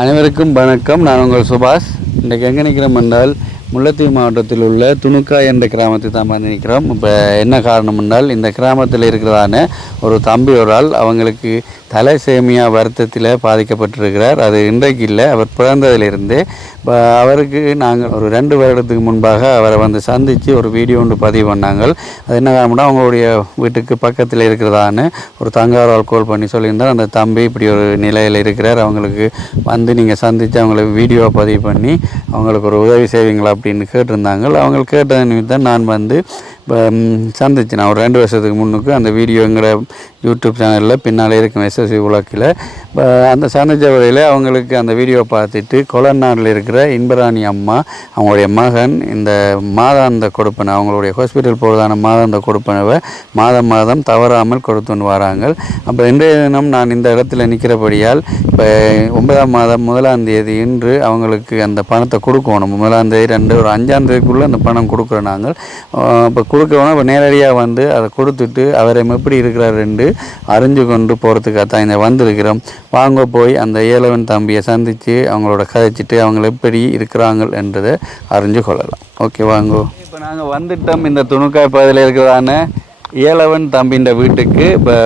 அனைவருக்கும் வணக்கம். நான் உங்கள் சுபாஷ். இன்றைக்கு எங்கே நிற்கிறோம் என்றால் முல்லைத்தீவு மாவட்டத்தில் உள்ள துணுக்காய் என்ற கிராமத்தில் தான் வந்து நிற்கிறோம். இப்போ என்ன காரணம் என்றால் இந்த கிராமத்தில் இருக்கிறதான ஒரு தம்பி ஒரு ஆள் அவங்களுக்கு தலைசேமியா வருத்தத்தில் பாதிக்கப்பட்டிருக்கிறார். அது இன்றைக்கு இல்லை, அவர் பிறந்ததிலிருந்து. இப்போ அவருக்கு நாங்கள் ஒரு 2 வருடத்துக்கு முன்பாக அவரை வந்து சந்தித்து ஒரு வீடியோ ஒன்று பதிவு பண்ணாங்க. அது என்ன காரணம்னா அவங்களுடைய வீட்டுக்கு பக்கத்தில் இருக்கிறதான ஒரு தங்காரால் கால் பண்ணி சொல்லியிருந்தார், அந்த தம்பி இப்படி ஒரு நிலையில் இருக்கிறார், அவங்களுக்கு வந்து நீங்கள் சந்தித்து அவங்களுக்கு வீடியோ பதிவு பண்ணி அவங்களுக்கு ஒரு உதவி செய்வீங்களா அப்படின்னு கேட்டிருந்தாங்க. அவங்க கேட்டது நிமித்தம் நான் வந்து இப்போ சந்திச்சு நான் ஒரு 2 வருஷத்துக்கு முன்னுக்கு அந்த வீடியோ எங்களோட யூடியூப் சேனலில் பின்னால் இருக்கும் எஸ்எஸ்சி உலகில் அந்த சந்திச்ச வழியில் அவங்களுக்கு அந்த வீடியோ பார்த்துட்டு கொலநாட்டில் இருக்கிற இன்பராணி அம்மா அவங்களுடைய மகன் இந்த மாதாந்த கொடுப்பனை அவங்களுடைய ஹாஸ்பிட்டல் போகிறதான மாதாந்த கொடுப்பனவை மாதம் தவறாமல் கொடுத்துன்னு வராங்க. அப்போ இன்றைய தினம் நான் இந்த இடத்துல நிற்கிறபடியால் இப்போ 9ஆம் மாதம் 1ஆம் தேதி இன்று அவங்களுக்கு அந்த பணத்தை கொடுக்கணும். 1ஆம் தேதி 2 ஒரு 5ஆம் தேதிக்குள்ளே அந்த பணம் கொடுக்குறோம். நாங்கள் இப்போ கொடுக்குறோன்னா இப்போ நேரடியாக வந்து அதை கொடுத்துட்டு அவரை எப்படி இருக்கிறார் ரெண்டு அறிஞ்சு கொண்டு போகிறதுக்காக தான் இந்த வந்திருக்கிறோம். வாங்க போய் அந்த ஏலவன் தம்பியை சந்தித்து அவங்களோட கதைச்சிட்டு அவங்க எப்படி இருக்கிறாங்க என்றதை அறிஞ்சு கொள்ளலாம். ஓகே வாங்க. இப்போ நாங்கள் வந்துட்டோம் இந்த துணுக்காய் பகுதியில் இருக்கிறதான ஏலவன் தம்பின்ற வீட்டுக்கு. இப்போ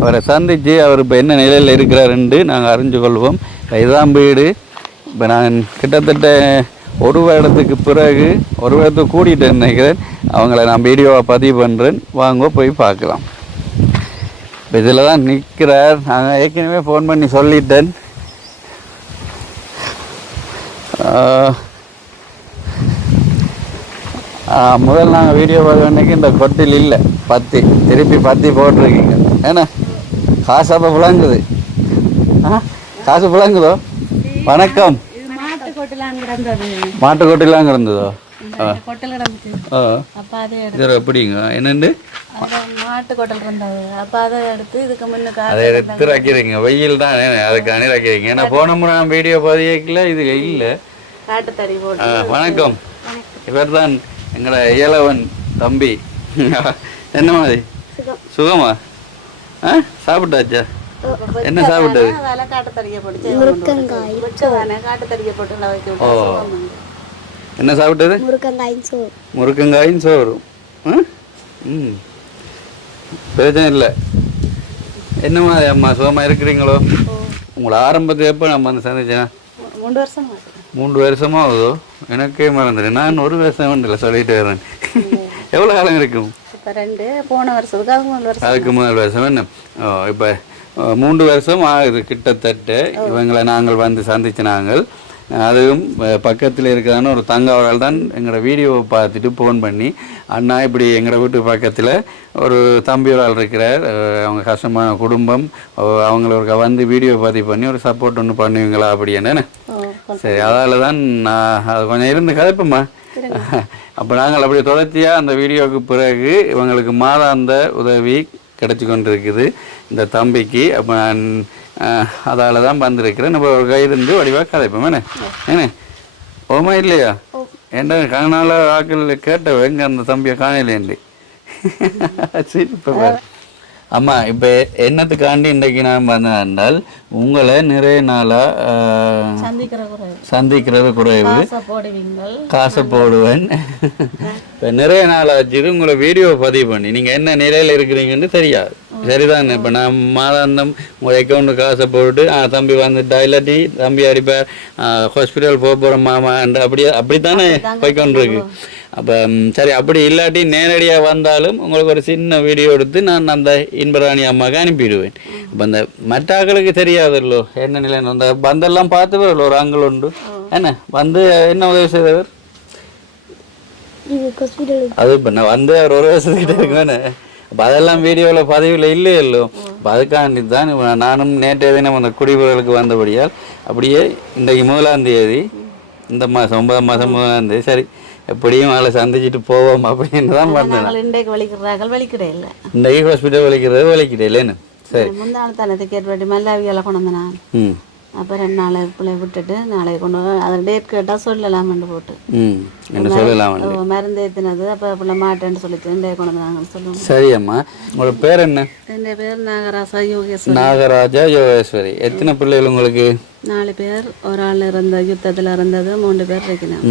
அவரை சந்தித்து அவர் இப்போ என்ன நிலையில் இருக்கிறாருன்னு நாங்கள் அறிஞ்சு கொள்வோம். இதுதான் வீடு. இப்போ நான் கிட்டத்தட்ட 1 வருடத்துக்கு பிறகு 1 வருடத்துக்கு கூட்டிகிட்டு நினைக்கிறேன். அவங்கள நான் வீடியோவை பதிவு பண்ணுறேன், வாங்க போய் பார்க்கலாம். இப்போ இதில் தான் நிற்கிறார். நாங்கள் ஏற்கனவே ஃபோன் பண்ணி சொல்லிட்டேன். முதல் நாங்கள் வீடியோ பார்க்க அன்றைக்கி இந்த கொட்டில் இல்லை, பத்தி திருப்பி பத்தி போட்டிருக்கீங்க. ஏன்னா காசு அப்போ புழங்குது. காசு புழங்குதோ? வணக்கம். மாட்டுக்கொட்டிலாம் கிடந்ததோ? எப்படிங்க என்னண்டு அதை எடுத்து ரக்கிறீங்க? வெயில் தான் அதுக்கான ரக்கிறீங்க. ஏன்னா போன முறை வீடியோ பதியல இது இல்லை. வணக்கம். இவர் தான் எங்களோட ஏலவன் தம்பி. என்ன மாதிரி சுகமா? சாப்பிட்டாச்சா? என்ன சாப்பிட்டது? என்ன சாப்பிட்டது? முருக்கங்காயும் சோறும். பிரச்சனை இல்லை. என்ன மாதிரி அம்மா சுகமா இருக்கிறீங்களோ? உங்களை ஆரம்பத்தில் எப்போ நம்ம வந்து சந்திச்சேன்? 3 வருஷமா ஆகுதோ? எனக்கே மறந்துடு. நான் 1 வருஷம் இல்லை சொல்லிட்டு வரேன். எவ்வளோ காலம் இருக்கும்? அதுக்கு 3 வருஷம். என்ன இப்போ 3 வருஷம் ஆகுது கிட்டத்தட்ட. இவங்களை நாங்கள் வந்து சந்திச்சு நாங்கள். அதுவும் பக்கத்தில் இருக்கிறதான ஒரு தங்கவரால் தான் எங்களோட வீடியோவை பார்த்துட்டு ஃபோன் பண்ணி, அண்ணா இப்படி எங்களோட வீட்டு பக்கத்தில் ஒரு தம்பி ஒரு ஆள் இருக்கிறார், அவங்க கஷ்டமான குடும்பம், அவங்களுக்கு வந்து வீடியோ பதிவு பண்ணி ஒரு சப்போர்ட் ஒன்று பண்ணுவீங்களா அப்படி என்னன்னு. சரி, அதால் தான் நான் அது கொஞ்சம் இருந்து கதைப்போம்மா. அப்போ நாங்கள் அப்படி தொடர்ச்சியாக அந்த வீடியோவுக்கு பிறகு இவங்களுக்கு மாதாந்த உதவி கிடச்சி கொண்டிருக்குது இந்த தம்பிக்கு. அப்போ நான் அதால் தான் வந்திருக்கிறேன். நம்ம ஒரு கையிருந்து வடிவாக கதைப்போம். என்ன ஓமா இல்லையா? ஏன்டா கனால ஆக்கள் கேட்டவங்க அந்த தம்பியை காணலேண்டு. சரி இப்போ அம்மா இப்போ என்னத்துக்காண்டி இன்றைக்கு நான் வந்தேன் என்றால் உங்களை நிறைய நாளாக சந்திக்கிறது குறைவு, காசை போடுவேன். இப்போ நிறைய நாளாச்சு உங்களை வீடியோ பதிவு பண்ணி நீங்கள் என்ன நிலையில் இருக்கிறீங்கன்னு தெரியாது. சரிதான். இப்போ நான் மாதாந்தம் உங்கள் அக்கௌண்ட்டு காசை போட்டு தம்பி வந்துட்டா இல்லாட்டி தம்பி அடிப்பார் ஹாஸ்பிட்டல் போகிறோம் மாமா என்று அப்படித்தானே போய்கொண்டிருக்கு. அப்போ சரி, அப்படி இல்லாட்டி நேரடியாக வந்தாலும் உங்களுக்கு ஒரு சின்ன வீடியோ எடுத்து நான் அந்த இன்பராணி அம்மாவுக்கு அனுப்பிடுவேன். அப்போ அந்த மற்றாக்களுக்கு தெரியாதுல்லோ என்ன நிலைன்னு. அந்த பந்தெல்லாம் பார்த்துவர் ஒரு ஆங்கிள் உண்டு. என்ன வந்து என்ன உதவி செய்தவர்? அது இப்போ நான் வந்து அவர் 1 வருஷத்துக்கிட்ட இருக்குன்னு. அப்போ அதெல்லாம் வீடியோவில் பதிவில் இல்லையல்லோ. அப்போ அதுக்காண்டி தான் நானும் நேற்றைய தினம் அந்த குடிபுறலுக்கு வந்தபடியால் அப்படியே இன்றைக்கு 1ஆம் தேதி இந்த மாதம் 9ஆம் மாதம் 1ஆம் தேதி சரி எப்படியும் அவளை சந்திச்சுட்டு போவோம் அப்படின்னு தான் பார்த்தேன். இன்றைக்கு ஹாஸ்பிட்டல் வலிக்கிறது வலிக்கிறேன் இல்லைன்னு. சரி, முந்தான தானே டிக்கெட் வெட்டி மல்லாவியெல்லாம் கொண்டு வந்தேன். அப்போ 2 நாளை பிள்ளை விட்டுட்டு நாளைக்கு கொண்டு அதை டேட் கேட்டால் சொல்லலாம்னு போட்டு என்ன சொல்லலாம் மருந்து ஏற்றினது அப்போ பிள்ளை மாட்டேன்னு சொல்லிட்டு கொண்டு வந்தாங்கன்னு சொல்லுவோம். சரி அம்மா, உங்களோட பேர் என்ன? என் பேர் நாகராஜா யோகேஸ்வரி. நாகராஜா யோகேஸ்வரி. எத்தனை பிள்ளைகள் உங்களுக்கு? 4 பேர். ஒரு ஆள் இருந்த யுத்தத்தில் இருந்தது, 3 பேர் இருக்கணும்.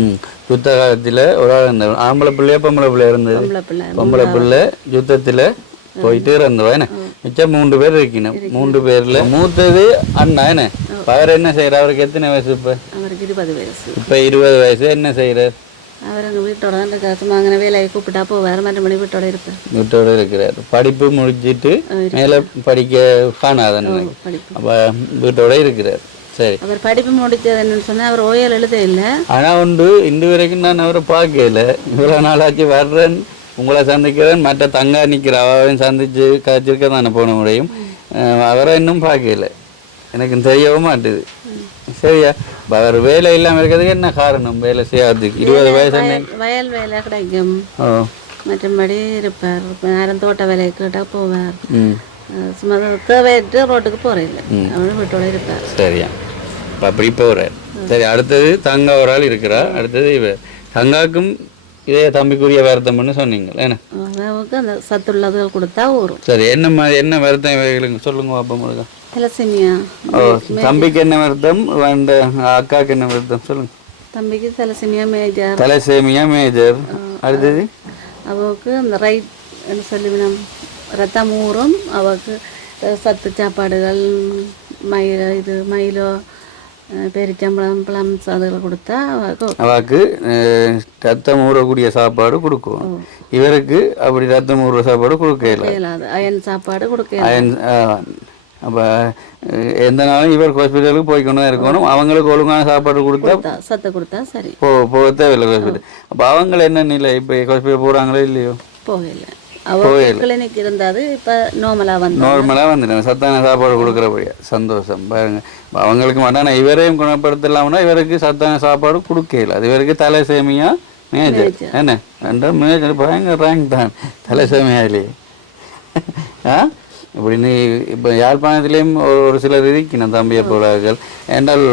யுத்த காலத்தில் ஒரு ஆள் இருந்தது. ஆம்பளை பிள்ளையா பொம்பளை பிள்ளை இருந்தது? பொம்பளை பிள்ளை யுத்தத்தில் போயிட்டு இருந்தவா என்ன? மிச்சம் 3 பேர் இருக்கணும். 3 பேர்ல மூத்தது அண்ணா என்ன? அவர் என்ன செய்யற? அவருக்கு எத்தனை வயசு இப்ப? அவருக்கு 20 வயசு. இப்ப 20 வயசு. என்ன செய்யறார்? அவர் எங்கள் வீட்டோட தான் இருக்காரு. சும்மா அங்கே வேலையை கூப்பிட்டா போவார், மற்றபடி வீட்டோட இருப்பார். வீட்டோட இருக்கிறார். படிப்பு முடிச்சிட்டு மேலே படிக்க காணாதன்னு அப்ப வீட்டோட இருக்கிறார். சரி, அவர் படிப்பு முடிச்சது என்னன்னு சொன்னா அவர் ஓயல் எழுத இல்லை. ஆனா உண்டு இன்று வரைக்கும் நான் அவரை பார்க்கல. இவ்வளவு நாளாச்சு வர்றேன், உங்களை சந்திக்கிறேன், மற்ற தங்கா நிற்கிற அவையும் சந்திச்சு காய்ச்சிருக்க தானே போன முடியும். அவரை இன்னும் பார்க்கல, எனக்கு தெரியவும் மாட்டுது. சரியா? அவர் வேலை இல்லாமல் இருக்கிறதுக்கு என்ன காரணம்? வேலை செய்யாததுக்கு 20 வயசு வயல் வேலை கிடைக்கும், மற்றபடி இருப்பார். நேரம் தோட்ட வேலையை கேட்டால் போவார். சும்மா தேவையிட்டு ரோட்டுக்கு போகிறதில்ல, அவரும் வீட்டோட இருப்பார். சரியா? அப்படி போகிறார். சரி, அடுத்தது தங்கா ஒரு ஆள் இருக்கிறா. அடுத்தது இவர் தங்காக்கும் இதே தம்பிக்குரிய வருத்தம்னு சொன்னீங்க ஏன்னா அந்த சத்துள்ளதுகள் கொடுத்தா ஊறும். சரி, என்ன மாதிரி என்ன வருத்தம் இவைகளுங்க சொல்லுங்க பாப்பா முருகா. தலசேமியா. தம்பிக்கு என்ன வருத்தம், அக்காவுக்கு என்ன வருத்தம் சொல்லுங்க. தம்பிக்கு தலசேமியா மேஜர். தலசேமியா மேஜர். அடுத்தது அவருக்கு அந்த ரைட் சொல்லி ரத்தம் ஊறும். அவருக்கு சத்து சாப்பாடுகள் மயிலோ பெரிச்சம்பளம் பிளம்ஸ் அதில் கொடுத்தா அவாக்கு ரத்தம் ஊறக்கூடிய சாப்பாடு கொடுக்கும். இவருக்கு அப்படி ரத்தம் ஊறுற சாப்பாடு கொடுக்க இயலாது. அயன் சாப்பாடு கொடுக்க அயன். அப்போ எந்த நாளும் இவர் ஹாஸ்பிட்டலுக்கு போய்க்கொண்டு தான் இருக்கணும். அவங்களுக்கு ஒழுங்கான சாப்பாடு கொடுத்தா சத்து கொடுத்தா சரி, போக தேவையில்லை ஹாஸ்பிட்டல். அப்போ அவங்க என்ன நிலை இப்போ ஹாஸ்பிட்டல் போகிறாங்களோ இல்லையோ? போகல. கிளினிக் இருந்தாது, இப்போ நார்மலாக வந்துடும். சத்தான சாப்பாடு கொடுக்குறபடியா சந்தோஷம் பாருங்க. அவங்களுக்கு மட்டும் இவரையும் குணப்படுத்தலாம்னா இவருக்கு சத்தான சாப்பாடு கொடுக்கல. அது இவருக்கு தலசேமியா மேஜர் என்ன 2 மேஜர் பயங்கர ரேங்க் தான் தலசேமியாலேயே. இப்படின்னு இப்போ யாழ்ப்பாணத்துலேயும் ஒரு சிலர் இருக்கணும் தம்பியை போலார்கள். என்றால்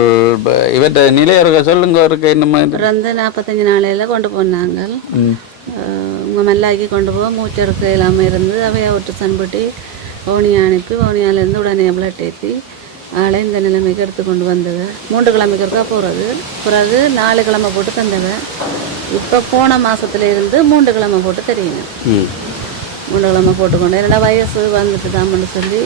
இவற்றை நிலையருக்க சொல்லுங்க. அவருக்கு என்ன மாதிரி 45 நாளையில் கொண்டு போனாங்க. உங்கள் மெல்லாக்கி கொண்டு போக மூச்செடுக்க இல்லாமல் இருந்து அவையை விட்டு சன்பட்டி ஓனியை அனுப்பி ஓனியாலேருந்து உடனே பிளட் ஏற்றி ஆளை இந்த நிலைமைக்கு எடுத்து கொண்டு வந்தது. 3 கிழமைக்கு இருக்கா போகிறது. பிறகு 4 கிழமை போட்டு தந்தது. இப்போ போன மாதத்துல இருந்து 3 கிழமை போட்டு தெரியுங்க. 3 கிழமை போட்டுக்கொண்டு என்னோட வயசு வந்துட்டு தான் சொல்லி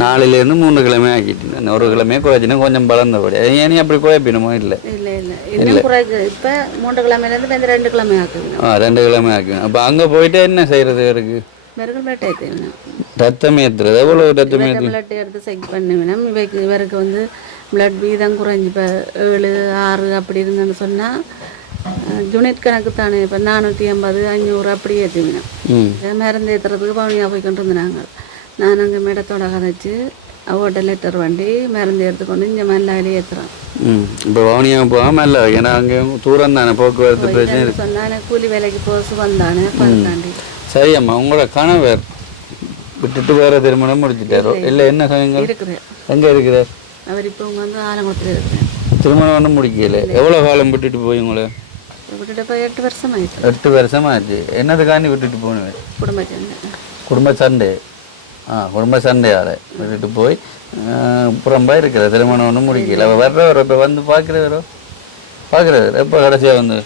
4லேருந்து 3 கிழமை ஆக்கிட்டு 1 கிழமையே குறைச்சினா கொஞ்சம் பலந்தபடி. ஏன் அப்படி குறைப்பினுமோ? இல்லை இல்லை இல்லை இன்னும் குறைக்கு. இப்போ 3 கிழமையிலேருந்து 2 கிழமை ஆக்குங்க. 2 கிழமை ஆக்குங்க. அப்போ அங்கே போயிட்டு என்ன செய்கிறது? இருக்கு பிளட் ஏற்றுவேன். ரத்தம் ஏற்றுறது எவ்வளோ? ரத்தம் பிளட் எடுத்து செக் பண்ணுவேன். இவருக்கு வந்து பிளட் வீதம் குறைஞ்சி இப்போ 7, 6 அப்படி இருந்தேன்னு சொன்னால் யூனிட் கணக்கு தானே. இப்போ 480, 500 அப்படி ஏற்றுவேன். மருந்து ஏற்றுறதுக்கு பவுனியாக போய்கிட்டு இருந்தாங்க. நான் அங்கே மேடத்தோட கதைச்சு அவட்ட லெட்டர் வண்டி மருந்து எடுத்துக்கொண்டு இங்கே மெல்லாலே ஏற்றுறோம். இப்போ வவுனியாக போகாமல் மெல்ல, ஏன்னா அங்கே தூரம் தானே போக்குவரத்து பிரச்சனை சொன்னானே. கூலி வேலைக்கு போக வந்தானே பார்த்தாண்டி. சரி அம்மா, உங்களோட கணவர் விட்டுட்டு வேற திருமணம் முடிச்சுட்டாரோ இல்லை என்ன செய்யுங்க? இருக்கிறார். எங்கே இருக்கிறார் அவர்? இப்போ உங்க வந்து ஆலங்குளத்தில் இருக்கிறார். திருமணம் ஒன்றும் முடிக்கல. எவ்வளோ காலம் விட்டுட்டு போய் உங்களை? விட்டுட்டு போய் 8 வருஷம் ஆயிடுச்சு. 8 வருஷம் ஆச்சு. என்னதுக்காண்டி விட்டுட்டு போனேன்? குடும்ப சண்டை. குடும்ப சண்டை. குடும்ப சண்டையால் விட்டுட்டு போய் புறம்பா இருக்கிற. திருமணம் ஒன்றும் முடிக்கல. அவள் வர்றவர் இப்போ வந்து பார்க்குறவரோ? எப்போ கடைசியாக வந்து?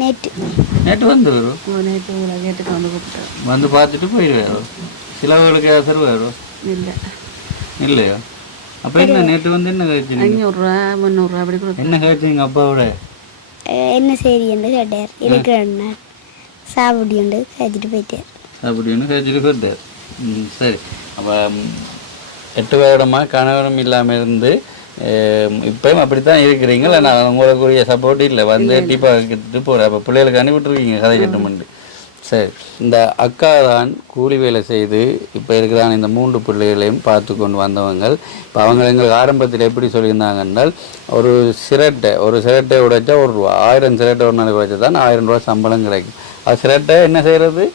நேற்று வந்து வரும். நேற்று கேட்டுக்கு வந்து கூப்பிட்டார். வந்து பார்த்துட்டு போயிடுவாரோ? சிலவர்களுக்கு தருவாரோ? இல்லை இல்லையா? அப்போ என்ன நேற்று வந்து என்ன கழிச்சு? 500 ரூபா 300 ரூபா அப்படி கொடுத்து. என்ன கழிச்சிங்க அப்பாவோட? என்ன சரி என்று கேட்டார். இருக்கிற சாப்பிட்டு கழிச்சிட்டு போயிட்டார். சாப்பிட்டு கழிச்சிட்டு போயிட்டார். சரி. அப்போ 8 வருடமாக கணவரும் இல்லாமல் இருந்து இப்போயும் அப்படி தான் இருக்கிறீங்களா? நான் உங்களுக்குரிய சப்போர்ட் இல்லை. வந்து டீப்பாக எடுத்துகிட்டு போகிறேன். அப்போ பிள்ளைகளுக்கு அனுப்பிட்டுருக்கீங்க கதை கட்டுமெண்டு. சரி, இந்த அக்கா தான் கூலி வேலை செய்து இப்போ இருக்கிறான் இந்த 3 பிள்ளைகளையும் பார்த்து கொண்டு வந்தவங்க. இப்போ அவங்க எங்களுக்கு ஆரம்பத்தில் எப்படி சொல்லியிருந்தாங்க என்றால், ஒரு சிரட்டை உடைச்சா 1 ரூபா, 1000 சிரட்டை ஒரு நாளைக்கு உடைச்சா தான் 1000 ரூபா சம்பளம் கிடைக்கும். அது சிரட்டை என்ன செய்கிறது?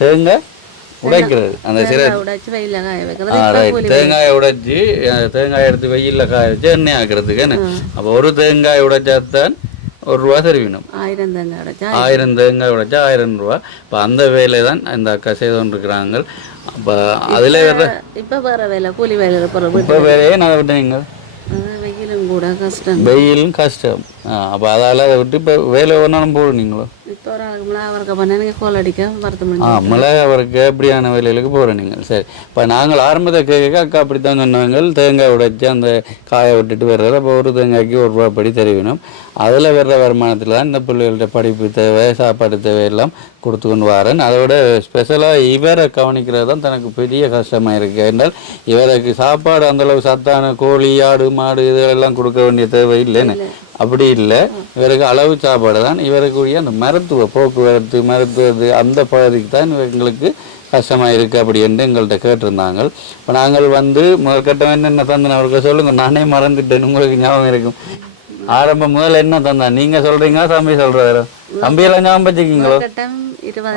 தேங்காய் உடைக்கிறது அந்த சிறை உடைச்சு வெயில காய ரைட் வைக்கிறது. தேங்காயை உடைச்சி தேங்காயை எடுத்து வெயிலில் காய வச்சு எண்ணெய் ஆக்குறதுக்கு என்ன அப்போ ஒரு தேங்காய் உடைச்சாத்தான் ₹1 தருவினும். 1000 தேங்காய் உடைச்சா 1000 தேங்காய் உடைச்சா ₹1000. இப்போ அந்த வேலையை தான் இந்த அக்கா செய்து கொண்டிருக்கிறாங்க. அப்போ அதில் வேற இப்போ வேற வேலை கூலி வேலை போகிற இப்போ வேலையே நான் விட்டீங்க வெயிலும் கூட கஷ்டம். வெயிலும் கஷ்டம். அப்போ அதால் அதை விட்டு இப்போ வேலை ஒன்றாலும் போடுறீங்களோ? இப்போ ஒரு ஆளுக்கு மிளகா பண்ண நீங்கள் கோல் அடிக்க மருத்துவ முடியும். மிளகா வறுக்க எப்படியான வேலைகளுக்கு போகிறோம் நீங்கள். சரி இப்போ நாங்கள் ஆரம்பத்தை கேட்க அக்கா அப்படித்தான் சொன்னாங்க தேங்காய் உடைச்சி அந்த காயை விட்டுட்டு வர்றது. அப்போ ஒரு தேங்காய்க்கு ₹1 படி தருவினோம். அதில் வர்ற வருமானத்தில் தான் இந்த பிள்ளைகள்ட்ட படிப்பு தேவை சாப்பாடு தேவை எல்லாம் கொடுத்து கொண்டு வரேன். அதோட ஸ்பெஷலாக இவரை கவனிக்கிறது தான் தனக்கு பெரிய கஷ்டமாக இருக்குது. என்றால் இவருக்கு சாப்பாடு அந்தளவு சத்தான கோழி ஆடு மாடு இதெல்லாம் கொடுக்க வேண்டிய தேவை இல்லைன்னு அப்படி இல்லை. இவருக்கு அளவு சாப்பாடு தான். இவருக்குரிய அந்த மருத்துவ போக்குவரத்து மருத்துவ அந்த பகுதிக்கு தான் எங்களுக்கு கஷ்டமாக இருக்குது அப்படி என்று எங்கள்கிட்ட கேட்டிருந்தாங்க. இப்போ நாங்கள் முதற்கட்டம் என்னென்ன தந்தேன் அவருக்கு சொல்லுங்கள். நானே மறந்துட்டேன். உங்களுக்கு ஞாபகம் இருக்கும் ஆரம்பம் முதல்ல என்ன தந்தா நீங்கள் சொல்கிறீங்களா தம்பி சொல்கிறாரு? தம்பியெல்லாம் ஞாபகம் வச்சுக்கிங்களோ?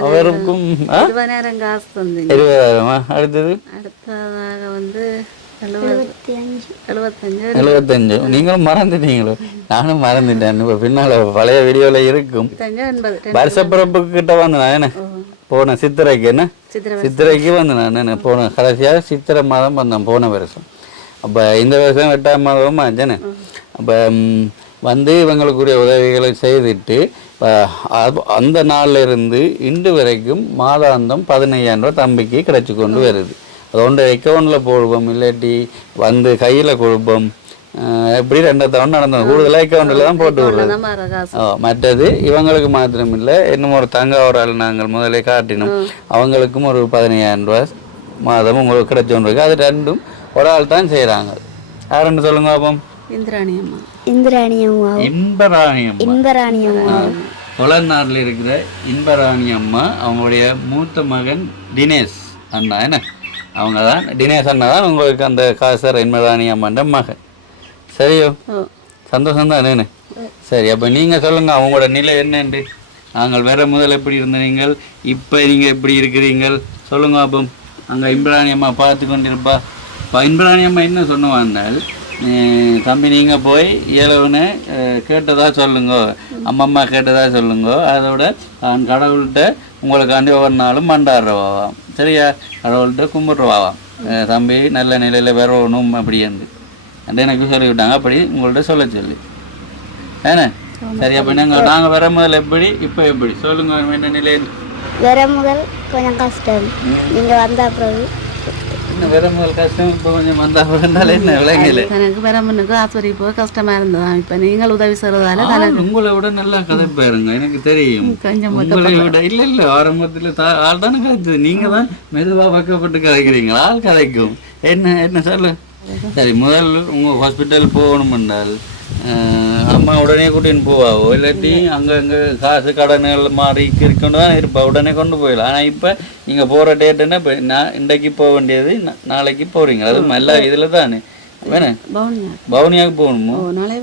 அவருக்கும் 20,000 காசு தந்தீங்க. 20,000. அடுத்தது அடுத்ததாக 75. நீங்களும் மறந்துட்டீங்களோ? நானும் மறந்துட்டேன். இப்போ பின்னால் பழைய வீடியோவில் இருக்கும். வருஷப்பிறப்புக்கு கிட்ட வந்தேன் என்ன போன சித்திரைக்கு என்ன சித்திரைக்கு வந்தேன் நான் போன கடைசியாக சித்திரை மாதம் வந்தேன் போன வருஷம். அப்போ இந்த வருஷம் 8ஆம் மாதம் ஆச்சுன்னு. அப்போ இவங்களுக்குரிய உதவிகளை செய்துட்டு அந்த நாளில் இருந்து இன்று வரைக்கும் மாதாந்தம் ₹15,000 தம்பிக்கு கிடைச்சி கொண்டு வருது. அதோண்டு அக்கௌண்ட்டில் போடுவோம் இல்லாட்டி கையில் கொடுப்போம். எப்படி 2 தவணை நடந்தோம். கூடுதலாக அக்கௌண்ட்டில் தான் போட்டு விடுறது. மற்றது இவங்களுக்கு மாத்திரம் இல்லை இன்னும் ஒரு ஒரு ஆள் நாங்கள் முதலே காட்டினோம். அவங்களுக்கும் ஒரு ₹15,000 மாதம் உங்களுக்கு கிடைச்சோன்றிருக்கு. அது ரெண்டும் ஒரு ஆள் தான் செய்கிறாங்க. யாருன்னு சொல்லுங்க பாப்போம். இன்பராணி அம்மா தொலைநாட்டில் இருக்கிற இன்பராணி அம்மா. அவங்களுடைய மூத்த மகன் தினேஷ் அண்ணா என்ன அவங்க தான் தினேஷ் அண்ணா தான் உங்களுக்கு அந்த காசர் இன்பராணி அம்மாண்ட மகன். சரியோ சந்தோஷம் தான் என்ன. சரி அப்போ நீங்கள் சொல்லுங்கள் அவங்களோட நிலை என்னண்டு. நாங்கள் வேற முதல் எப்படி இருந்தீங்கள் இப்போ நீங்கள் எப்படி இருக்கிறீங்கள் சொல்லுங்க. அப்போ அங்கே இன்பராணி அம்மா பார்த்து கொண்டிருப்பா. இப்போ இன்பராணி அம்மா என்ன சொன்னவானால் தம்பி நீங்கள் போய் இயலவுன்னு கேட்டதா சொல்லுங்க அம்மம்மா கேட்டதா சொல்லுங்க. அதோட நான் கடவுள்கிட்ட உங்களுக்காண்டி ஒவ்வொரு நாளும் மண்டாடுறவாம். சரியா கடவுள்கிட்ட கும்பிட்றவாம். தம்பி நல்ல நிலையில் வரணும் அப்படின்ட்டு எனக்கு சொல்லிவிட்டாங்க. அப்படி உங்கள்கிட்ட சொல்ல சொல்லி ஏன்னா சரி. அப்போ நாங்கள் வர முதல் எப்படி இப்போ எப்படி சொல்லுங்க என்ன நிலையில்? வர முதல் கொஞ்சம் கஷ்டம். நீங்கள் வந்த அப்புறம் இன்னும் வேற முதல் கஷ்டம். இப்போ கொஞ்சம் வந்தால் என்ன விளங்கல. எனக்கு வரமுன்னுக்கு ஆஸ்பத்திரி போக கஷ்டமாக இருந்ததா. இப்போ நீங்கள் உதவி செய்கிறதால உங்களை விட நல்லா கதை பாருங்க எனக்கு தெரியும். உங்களை விட இல்லை ஆரம்பத்தில் ஆள் தானே கதைச்சது. நீங்கள் தான் மெதுவாக பக்கப்பட்டு கதைக்கிறீங்களா? ஆள் கதைக்கும் என்ன சொல்லு. சரி முதல் உங்கள் ஹாஸ்பிட்டல் போகணும் என்றால் அம்மா உடனே கூட்டின்னு போவாவோ இல்லாட்டி அங்கே காசு கடன்கள் மாறி இருக்கொண்டு தான் இருப்பா. உடனே கொண்டு போயிடலாம். ஆனால் இப்போ நீங்கள் போகிற டேட்டுன்னா இப்போ நான் இன்றைக்கு போக வேண்டியது நாளைக்கு போகிறீங்க. அது எல்லா இதில் தானே வேணே பவுனியாவுக்கு போகணுமோ? நாளை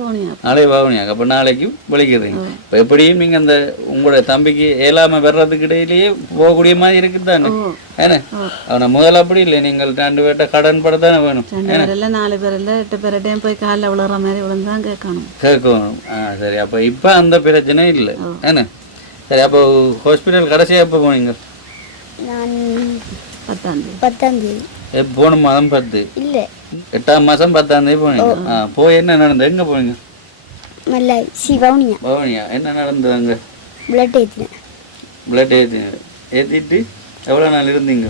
பவுனியாக்கு. அப்போ நாளைக்கு விളിக்கிறீங்க. இப்போ எப்படியும் நீங்கள் அந்த உங்களோட தம்பிக்கு ஏழாமல் வர்றதுக்கு இடையிலேயே போகக்கூடிய மாதிரி இருக்குது தானே ஏன்னா அவனை முதல்ல அப்படி இல்லை. நீங்கள் 2 பேர்ட்ட கடன் பட தானே வேணும். 4 பேர் இல்லை 8 பேர்டையும் போய் காலில் விழுற மாதிரி விழுந்தான் கேட்கணும். சரி அப்போ இப்போ அந்த பிரச்சனை இல்லை ஏன்னா. சரி அப்போ ஹாஸ்பிட்டல் கடைசியாக எப்போ போனீங்க? நான் 10ஆம் தேதி போன மாதம் 10 இல்லை 8ஆம் மாதம் 10ஆம் தேதி போனீங்க. போய் என்ன நடந்தது? எங்கே போனீங்க? பவுனியா. என்ன நடந்தது அங்கே? பிளட் ஏற்றிட்டு எவ்வளோ நாள் இருந்தீங்க?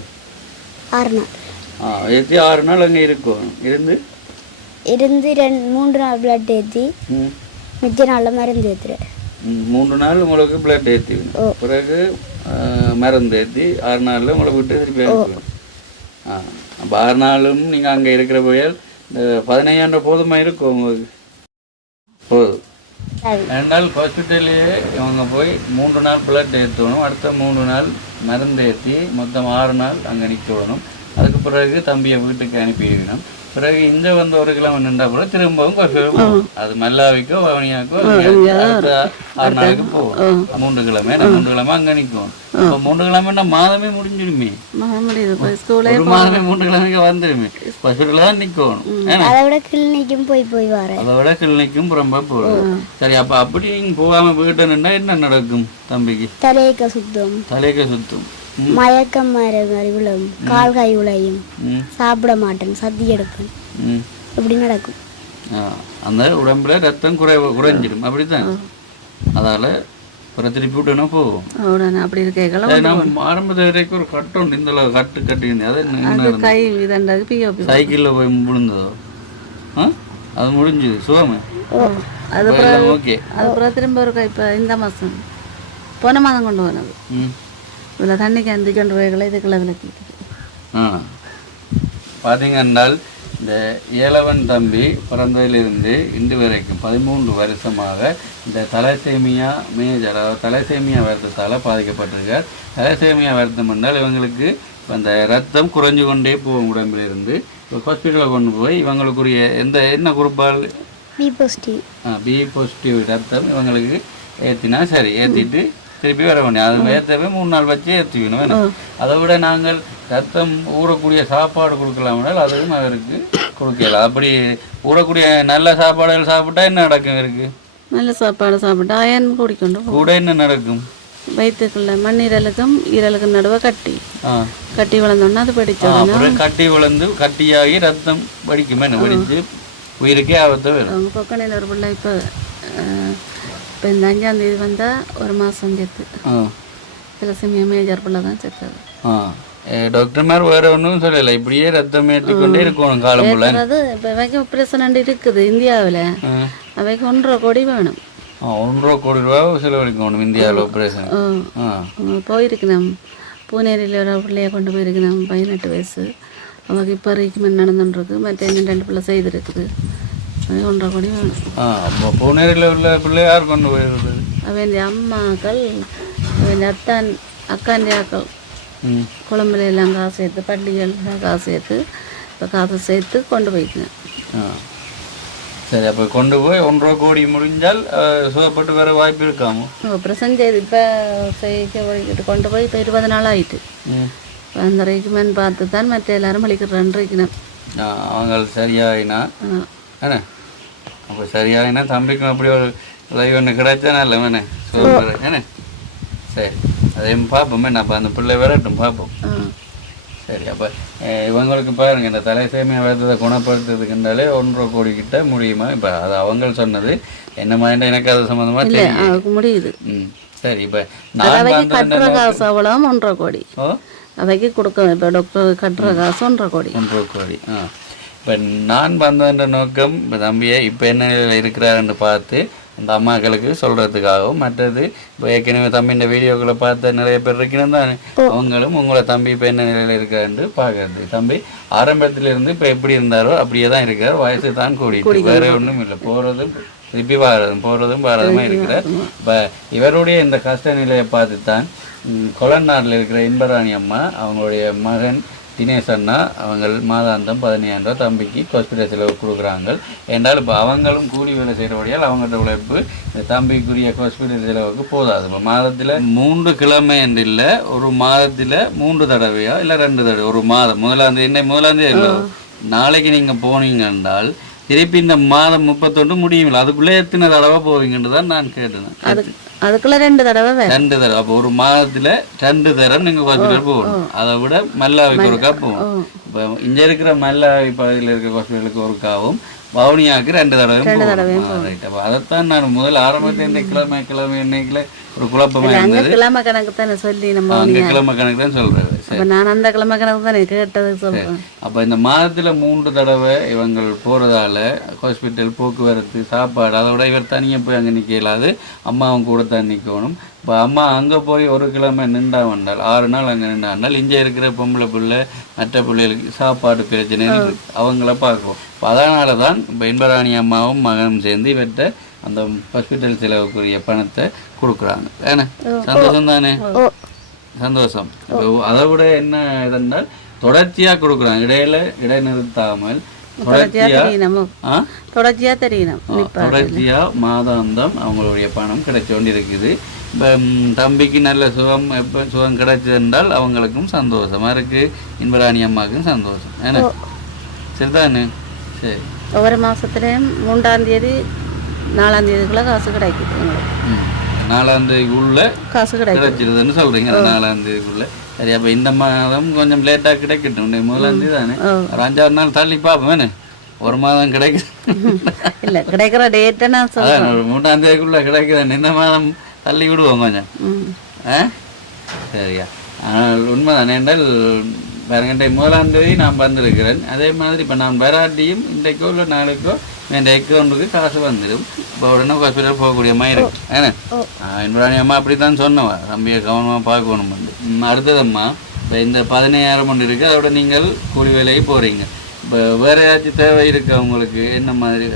6 நாள். ஏற்றி 6 நாள் அங்கே இருக்கும். இருந்து 3 நாள் பிளட் ஏற்றி மிச்ச நாளில் மருந்து ஏற்றுறேன். 3 நாள் உங்களுக்கு பிளட் ஏற்றி பிறகு மருந்து ஏற்றி 6 நாளில் உங்களை விட்டு திருப்பி அனுப்புவேன். அப்போ 6 நாளும் நீங்கள் அங்கே இருக்கிற புயல் இந்த 15,000 போதுமா இருக்கும் உங்களுக்கு? போதும். 2 நாள் ஹாஸ்பிட்டல்லையே இவங்க போய் 3 நாள் பிளட் ஏற்றணும். அடுத்த 3 நாள் மருந்து ஏற்றி மொத்தம் 6 நாள் அங்கே நிற்க விடணும். அதுக்கு பிறகு தம்பியை வீட்டுக்கு அனுப்பிடணும். பிறகு இந்த வந்து ஒரு கிழமை நின்றா கூட திரும்பவும் போகும். அது மல்லாவிக்கோ வவனியாக்கோ அடுத்த 6 நாளைக்கு போகும். 3 கிழமை 3 கிழமை அங்கே நிற்கும். இப்போ 3 கிழமைன்னா மாதமே முடிஞ்சிருமே. ஒரு மாதமே 3 கிழமைக்கு வந்துருமே. ஹாஸ்பிட்டலில் தான் நிற்கணும். அதை விட கிளினிக்கும் போய் வர அதை விட கிளினிக்கும் ரொம்ப போகணும். சரி, அப்போ அப்படி நீங்கள் போகாமல் போயிட்டு நின்னா என்ன நடக்கும் தம்பிக்கு? தலையக்க சுத்தம், தலைக்க சுத்தும், மயக்கம் மாதிரி விழும், கால் கை உழையும், சாப்பிட மாட்டேன், சத்தி எடுப்பேன், இப்படி நடக்கும். அந்த உடம்புல ரத்தம் குறைஞ்சிடும். அப்படித்தான். அதால திருப்பி விட்டுனா போகும். அப்படி இருக்க ஆரம்பத்து வரைக்கும் ஒரு கட்டம் இந்த கட்டு கட்டி சைக்கிளில் போய் விழுந்ததோ அது முடிஞ்சுது சுகமே. ஓகே, அதுக்கப்புறம் திரும்ப ஒரு இப்போ இந்த மாதம் போன மாதம் கொண்டு போனது இதில் தண்ணிக்கு 5 கொண்டு போய்களை இதுக்குள்ள விளக்கி பார்த்தீங்கன்னால் இந்த ஏலவன் தம்பி பிறந்ததிலிருந்து இன்று வரைக்கும் 13 வருஷமாக இந்த தலசேமியா மேஜர், அதாவது தலசேமியா வருத்தத்தால் பாதிக்கப்பட்டிருக்கார். தலசேமியா வருத்தம் என்றால் இவங்களுக்கு அந்த ரத்தம் குறைஞ்சு கொண்டே போகும் உடம்பிலிருந்து. ஹாஸ்பிட்டலில் கொண்டு போய் இவங்களுக்குரிய என்ன குரூப்பால் பி பாசிட்டிவ் ரத்தம் இவங்களுக்கு ஏற்றினா சரி, ஏற்றிட்டு திருப்பி வர வேண்டிய அது ஏற்றவே 3 நாள் வச்சு ஏற்றிக்கணும். அதை விட நாங்கள் ரத்தம் ஊறக்கூடிய சாப்பாடு கொடுக்கலாம்னால் அதுவும் அவருக்கு கொடுக்கலாம். அப்படி ஊறக்கூடிய நல்ல சாப்பாடுகள் சாப்பிட்டா என்ன நடக்கும்? இருக்கு நல்ல சாப்பாடு சாப்பிட்டா அயன் குடிக்கணும். கூட என்ன நடக்கும்? வயிற்றுக்குள்ள மண்ணீரலுக்கும் ஈரலுக்கும் நடுவே கட்டி வளர்ந்தோன்னா அது படிச்சோம். கட்டி வளர்ந்து கட்டியாகி ரத்தம் வடிக்குமே, வடிச்சு உயிருக்கே ஆபத்தை வரும். அவங்க பக்கம் ஒரு பிள்ளை இப்போ இந்த 5ஆம் தேதி வந்தால் 1 மாதம் சேர்த்து தலசேமியா மேஜர் பிள்ளை தான் சேர்த்தது. டாக்டர் மாதிரி வேற ஒன்றும் சொல்லலை, இப்படியே ரத்தம் ஏற்றிக்கொண்டே இருக்கணும் காலம் போல. அது இப்போ அவைக்கு ஆப்ரேஷன் இருக்குது இந்தியாவில், அவைக்கு 1.5 கோடி வேணும். 1.5 கோடி ரூபா செலவழிக்கணும் இந்தியாவில் ஆப்ரேஷன். போயிருக்கணும் பூனேரியில் ஒரு பிள்ளைய கொண்டு போயிருக்கணும், 18 வயசு. அவங்களுக்கு இப்போ ட்ரீட்மெண்ட் நடந்துருக்கு. மற்ற 2 பிள்ளை செய்திருக்குது. அது 1.5 கோடி வேணும். பூனேரியில் உள்ள பிள்ளை யார் கொண்டு போயிருக்குது? அவன் அம்மாக்கள், அவன் அக்காண்டி ஆக்கள் குழம்புல எல்லாம் காசு சேர்த்து, பள்ளிகள் காசு சேர்த்து, இப்போ காசு சேர்த்து கொண்டு போய்க்கணும். சரி, அப்போ கொண்டு போய் 1.5 கோடி முடிஞ்சால் சுகப்பட்டு வர வாய்ப்பு இருக்காமோ? ஆப்ரேஷன் செய்து இப்போ செய்கிட்டு கொண்டு போய் இப்போ 20 நாள் ஆகிட்டு. அந்த ட்ரீட்மெண்ட் பார்த்து தான் மற்ற எல்லாரும் வலிக்கிறேன். அவங்க சரியாயினா என்ன? அப்போ சரியாயினா தம்பிக்கும் அப்படி ஒரு லைவ் ஒன்று கிடைச்சா நல்ல வேணே சூப்பர் என்ன? சரி, அதையும் பார்ப்போமே. நான் அந்த பிள்ளை வரட்டும் பார்ப்போம். சரி, அப்போ இவங்களுக்கு பாருங்க, இந்த தலசேமியா வருத்தத்தை குணப்படுத்துறதுக்குன்றாலே 1.5 கோடி கிட்ட முடியுமா? இப்போ அது அவங்க சொன்னது, என்ன மாதிரி எனக்கு அது சம்மந்தமாக தெரியும் முடியுது. சரி, இப்போ நான் கட்டுற காசு அவ்வளோ 1.5 கோடி அவைக்கு கொடுக்க. இப்போ டாக்டர் கட்டுற காசு 1.5 கோடி. 1.5 கோடி. இப்போ நான் வந்தன்ற நோக்கம் இப்போ தம்பியை இப்போ என்ன நிலையில் இருக்கிறாருன்னு பார்த்து அந்த அம்மாக்களுக்கு சொல்கிறதுக்காகவும், மற்றது இப்போ ஏற்கனவே தம்பி இந்த வீடியோக்களை பார்த்த நிறைய பேர் இருக்கணும் தானே, அவங்களும் உங்களை தம்பி இப்போ என்ன நிலையில் இருக்காருன்னு பார்க்கறது. தம்பி ஆரம்பத்திலிருந்து இப்போ எப்படி இருந்தாரோ அப்படியே தான் இருக்கார். வயசு தான் கூடிட்டு வேறு ஒன்றும் இல்லை. போகிறதும் திருப்பி போகிறதும் வாரதுமாக இருக்கிறார். இப்போ இவருடைய இந்த கஷ்ட நிலையை பார்த்து தான் கொலநாட்டில் இருக்கிற இன்பராணி அம்மா அவங்களுடைய மகன் தினேஷ் அண்ணா அவங்க மாதாந்தம் 15,000 ரூபா தம்பிக்கு ஹாஸ்பிட்டல் செலவு கொடுக்குறாங்க. என்றால் இப்போ அவங்களும் கூலி வேலை செய்கிறபடியால் அவங்கள்ட்ட உழைப்பு இந்த தம்பிக்குரிய ஹாஸ்பிட்டல் செலவுக்கு போதாது. இப்போ மாதத்தில் 3 கிழமை என்று இல்லை, ஒரு மாதத்தில் 3 தடவையா இல்லை 2 தடவை ஒரு மாதம். முதலாந்தேதி இல்லை, நாளைக்கு நீங்கள் போனீங்க என்றால் திருப்பி இந்த மாதம் 31 முடியுமில்லை, அதுக்குள்ளே எத்தனை தடவை போவீங்கன்னு தான் நான் கேட்டேன். அதுக்குள்ள 2 தடவை 2 தடவை. அப்போ ஒரு மாதத்துல 2 தடவை நீங்க ஹாஸ்பிட்டல் போகணும். அதை விட மல்லாவிக்கு ஒருக்கா போகணும். இப்போ இங்க இருக்கிற மல்லாவி பகுதியில் இருக்கிற ஹாஸ்பிட்டலுக்கு ஒருக்காவும், வவுனியாவுக்கு 2 தடவையும். அதைத்தான் நான் முதல் ஆரம்பத்தில் என்ன கிழமை என்னைக்குல ஒரு குழப்பமா இருந்தது. கிழமை கணக்கு தானே சொல்லி நம்ம கிழமை கணக்கு தான் சொல்றது. நான் அந்த கிழமை கணக்கு தானே கேட்டது சொல்றேன். அப்போ இந்த மாதத்துல 3 தடவை இவங்க போறதால ஹாஸ்பிட்டல் போக்குவரத்து சாப்பாடு அதோட இவர் தனியாக போய் அங்கே நிற்க இயலாது, அம்மாவும் கூட தான் நிற்கணும். இப்போ அம்மா அங்கே போய் ஒரு கிழமை நின்றா வந்தால் 6 நாள் அங்கே நின்றால் இங்கே இருக்கிற பொம்பளை பிள்ளை மற்ற பிள்ளைகளுக்கு சாப்பாடு பிரச்சனை அவங்கள பார்க்கும். இப்போ அதனால தான் இப்போ இன்பராணி அம்மாவும் மகனும் சேர்ந்து இவர்கிட்ட அந்த ஹாஸ்பிட்டல் செலவுக்குரிய பணத்தை கொடுக்குறாங்க. ஏன்னா சந்தோஷம் தானே? சந்தோஷம். அதை விட என்ன இதென்றால் தொடர்ச்சியாக கொடுக்குறாங்க, இடைநிறுத்தாமல் தொடர்ச்சியாக தெரியணும் ஆ தொடர்ச்சியாக தெரியணும் தொடர்ச்சியாக மாதாந்தம் அவங்களுடைய பணம் கிடைச்சு கொண்டு இருக்குது. இப்போ தம்பிக்கு நல்ல சுகம் எப்போ சுகம் கிடைச்சதுன்றால் அவங்களுக்கும் சந்தோஷமா இருக்குது, இன்பராணி அம்மாவுக்கும் சந்தோஷம். ஏன்னா சரிதானே? சரி, ஒவ்வொரு மாதத்துலேயும் 3ஆம் தேதி 4ஆம் தேதிக்குள்ளே காசு கிடைக்குது எங்களுக்கு. 4ஆம் தேதிக்குள்ள காசு கிடைச்சிருதுன்னு சொல்கிறீங்க. 4ஆம் தேதிக்குள்ள. சரி, அப்போ இந்த மாதம் கொஞ்சம் லேட்டாக கிடைக்கட்டும். 1ஆம் தேதி தானே, ஒரு 5-6 நாள் தள்ளி பார்ப்போம். என்ன ஒரு மாதம் கிடைக்குது இல்லை, கிடைக்கிற டேட்டை நான் சொல்கிறேன். ஒரு 3ஆம் தேதிக்குள்ளே கிடைக்குது. இந்த மாதம் தள்ளி விடுவோம் கொஞ்சம். சரியா? ஆனால் உண்மை தானே என்றால் பாருங்கண்டே 1ஆம் தேதி நான் வந்திருக்கிறேன். அதே மாதிரி இப்போ நான் வராட்டியும் இன்றைக்கோ இல்லை நாளைக்கோ என் அக்கௌண்ட்டுக்கு காசு வந்துடும். இப்போ உடனே ஹாஸ்பிட்டல் போகக்கூடிய மாதிரி இருக்கு. ஏன்னா இன்பராணி அம்மா அப்படி தான் சொன்னவா, தம்பியை கவனமாக பார்க்கணும். அடுத்ததம்மா இப்போ இந்த 15,000 ஒன்று இருக்குது, அதோட நீங்கள் கூலி வேலைக்கு போகிறீங்க. இப்போ வேறு ஏதாச்சும் தேவை இருக்கா உங்களுக்கு? என்ன மாதிரி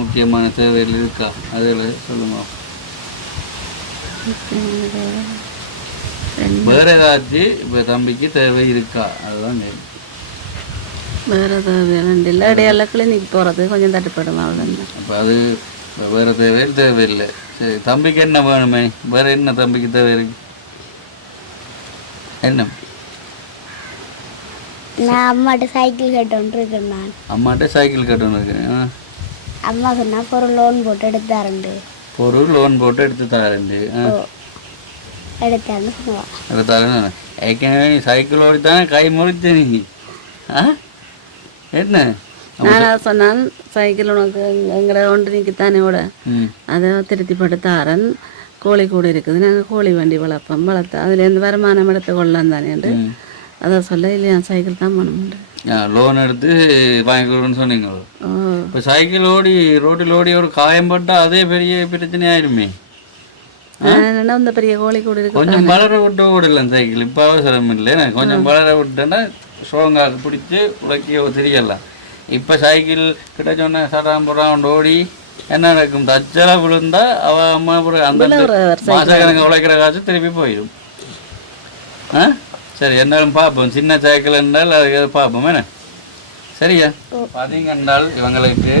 முக்கியமான தேவைகள் இருக்கா? அதில் சொல்லுங்க. வேறு ஏதாச்சும் இப்போ தம்பிக்கு தேவை இருக்கா? அதுதான் கேள்வி. வேறு தேவையில்லை, இல்லை இடையில கிளினிக் போகிறது கொஞ்சம் தட்டுப்படும் அவ்வளோதான். அப்போ அது வேறு தேவையில்லை. சரி, தம்பிக்கு என்ன வேணுமே? வேறு என்ன தம்பிக்கு தேவை இருக்கு? என்ன? நான் அம்மாட்ட சைக்கிள் கட்டணும் இருக்கேன். நான் அம்மாட்ட சைக்கிள் கட்டணும் இருக்கிறேன். அம்மாவுக்கு நான் பொருள் லோன் போட்டு எடுத்தாருண்டு. பொருள் லோன் போட்டு எடுத்து தரேன்ண்டு எடுத்தாருன்னு சொல்லுவான். எடுத்தாருன்னு ஏற்கனவே நீ சைக்கிள் ஓடித்தானே கை முறிச்சு நீ. என்ன நான் சொன்னான், சைக்கிள் உனக்கு எங்களை ஒன்று நீக்கித்தானே ஓட, அதை திருத்தி போட்டு தாரன். கோழி கூட இருக்குது, நாங்கள் கோழி வண்டி வளர்த்து அதுலேருந்து வருமானம் எடுத்து கொள்ளலாம் தானேண்டு அதை சொல்ல. இல்லையா சைக்கிள் தான் பண்ண லோன் எடுத்து வாங்கி கொடுன்னு சொன்னீங்களோ? இப்போ சைக்கிள் ஓடி ரோட்டில் ஓடி ஒரு காயம் போட்டால் அதே பெரிய பிரச்சனை ஆயிடுமே. என்னன்னா இந்த பெரிய கோழி கூட இருக்கு, கொஞ்சம் வளர விட்டு ஓடலாம் சைக்கிள். இப்போ அவசரம் இல்லை, கொஞ்சம் வளர விட்டேன்னா ஸ்ட்ராங்காக பிடிச்சி உலக்கிய தெரியலாம். இப்போ சைக்கிள் கிட்ட சொன்ன சடாம்புறம் ஓடி என்ன நடக்கும்? தச்சலாக விழுந்தா அவள் அம்மா அந்த மாசக்கணக்கு உழைக்கிற காசு திருப்பி போயிடும். சரி, என்னாலும் பார்ப்போம். சின்ன சைக்கிள் என்றால் அதுக்கு பார்ப்போம். என்ன சரியா? பார்த்தீங்கன்றால் இவங்களுக்கு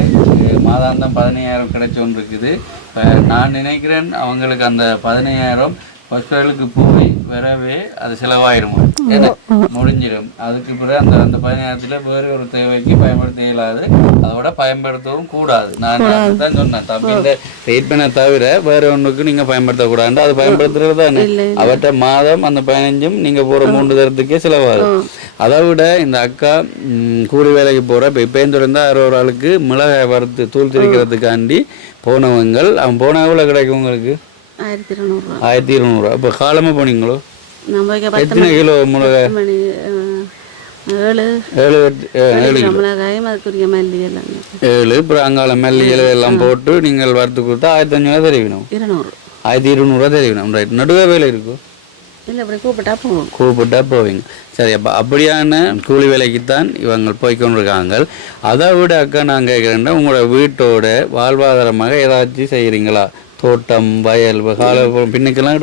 மாதாந்தம் 15,000 கிடைச்சோன்னு இருக்குது. இப்போ நான் நினைக்கிறேன் அவங்களுக்கு அந்த 15,000 ஹாஸ்பிட்டலுக்கு போய் வரவே அது செலவாயிடும், ஏன்னா முடிஞ்சிடும். அதுக்கு பிறகு அந்த 15,000 வேறு ஒரு தேவைக்கு பயன்படுத்த இயலாது, அதோட பயன்படுத்தவும் கூடாது. நான் தான் சொன்னேன், தம்பி இந்த ட்ரீட்மெண்ட்டை தவிர வேறு ஒன்றுக்கு நீங்கள் பயன்படுத்தக்கூடாது. அது பயன்படுத்துறது தானே அவற்றை மாதம் அந்த 15 நீங்கள் போகிற 3 தரத்துக்கே செலவாகும். அதை விட இந்த அக்கா கூலி வேலைக்கு போகிற இப்போ இப்போந்திருந்தால் ஒரு ஆளுக்கு மிளகாய் வறுத்து தூள் திரிக்கிறதுக்காண்டி போனவங்கள் அவன் போன எவ்வளோ கிடைக்கும் உங்களுக்கு? 1200. 1200. இப்போ காலமாக போனீங்களோ? எத்தனை கிலோ மிளகாய்? 7 மிளகாயும் அதுக்குரிய மல்லி எல்லாம் 7. அப்புறம் அங்கால மல்லி இலை எல்லாம் போட்டு நீங்கள் வறுத்து கொடுத்தா 1500 தெரிவிக்கணும். 1200 தெரிவிக்கணும். ரைட். நடுவே வேலை இருக்கும் இல்லை, அப்படி கூப்பிட்டா போவீங்க. சரி, அப்போ அப்படியான கூலி வேலைக்குத்தான் இவங்க போய்கொண்டிருக்காங்க. அதை விட அக்கா நான் கேட்குறேன்னா உங்களோட வீட்டோட வாழ்வாதாரமாக ஏதாச்சும் செய்கிறீங்களா? தோட்டம், வயல், கால பின்னுக்கெல்லாம்